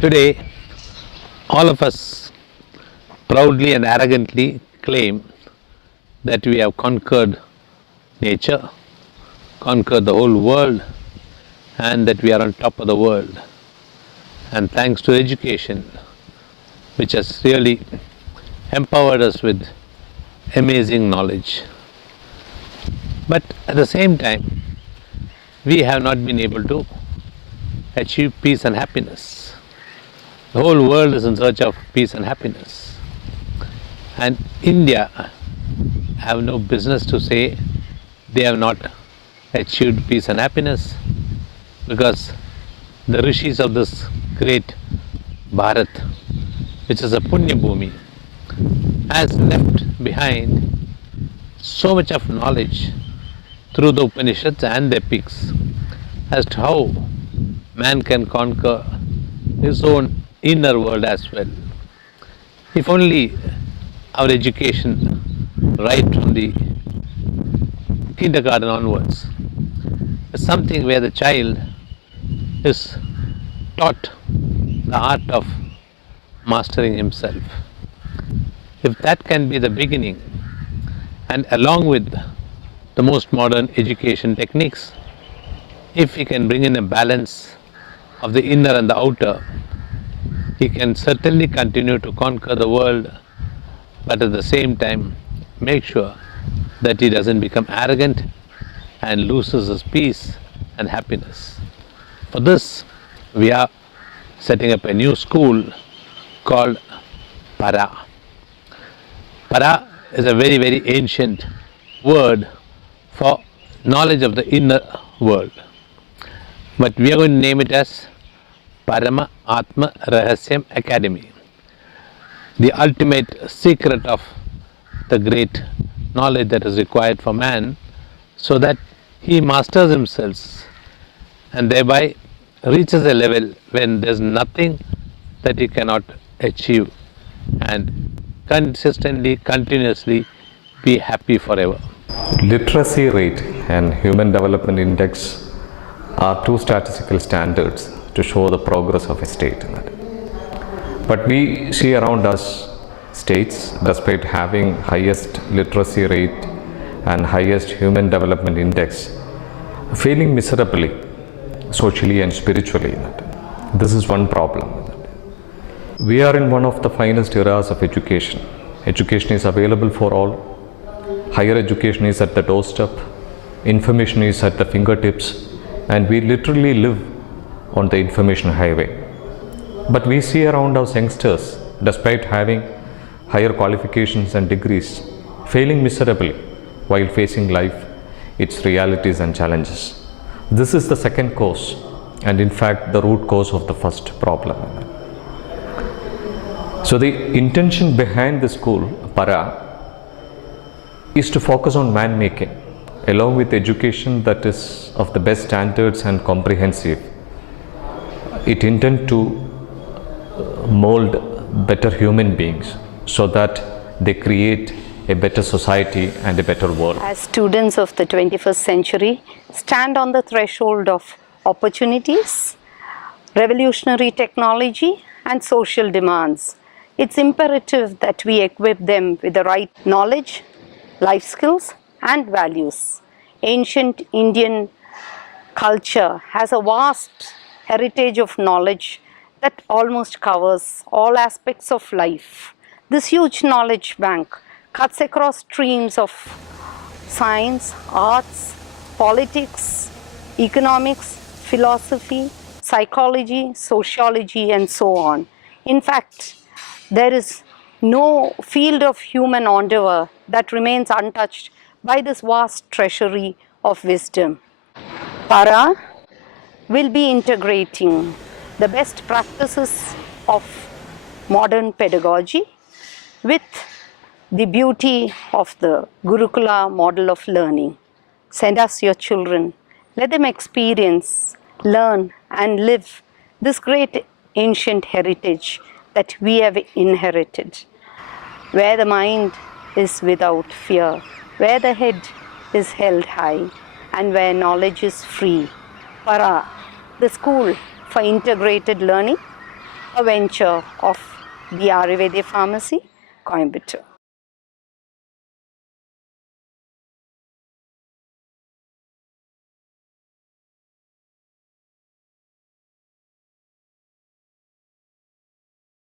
Today, all of us proudly and arrogantly claim that we have conquered nature, conquered the whole world, and that we are on top of the world. And thanks to education, which has really empowered us with amazing knowledge. But at the same time, we have not been able to achieve peace and happiness. The whole world is in search of peace and happiness. And India have no business to say they have not achieved peace and happiness, because the rishis of this great Bharat, which is a Punya Bhumi, has left behind so much of knowledge through the Upanishads and the epics as to how man can conquer his own inner world as well. If only our education, right from the kindergarten onwards, is something where the child is taught the art of mastering himself. If that can be the beginning, and along with the most modern education techniques, if he can bring in a balance of the inner and the outer, he can certainly continue to conquer the world, but at the same time make sure that he doesn't become arrogant and loses his peace and happiness. For this, we are setting up a new school called Para. Para is a very, very ancient word for knowledge of the inner world. But we are going to name it as Parama Atma Rahasyam Academy, the ultimate secret of the great knowledge that is required for man, so that he masters himself and thereby reaches a level when there is nothing that he cannot achieve, and consistently, continuously be happy forever. Literacy rate and Human Development Index are two statistical standards to show the progress of a state. But we see around us states, despite having highest literacy rate and highest Human Development Index, failing miserably socially and spiritually. This is one problem. We are in one of the finest eras of education. Education is available for all. Higher education is at the doorstep. Information is at the fingertips. And we literally live on the information highway. But we see around us youngsters, despite having higher qualifications and degrees, failing miserably while facing life, its realities and challenges. This is the second cause, and in fact the root cause of the first problem. So the intention behind the school, Para, is to focus on man making, along with education that is of the best standards and comprehensive. It intends to mold better human beings so that they create a better society and a better world. As students of the 21st century, stand on the threshold of opportunities, revolutionary technology and social demands. It's imperative that we equip them with the right knowledge, life skills and values. Ancient Indian culture has a vast heritage of knowledge that almost covers all aspects of life. This huge knowledge bank cuts across streams of science, arts, politics, economics, philosophy, psychology, sociology, and so on. In fact, there is no field of human endeavor that remains untouched by this vast treasury of wisdom. Para will be integrating the best practices of modern pedagogy with the beauty of the Gurukula model of learning. Send us your children. Let them experience, learn and live this great ancient heritage that we have inherited, where the mind is without fear, where the head is held high and where knowledge is free. Para, the school for integrated learning, a venture of the Ayurvedic Pharmacy, Coimbatore.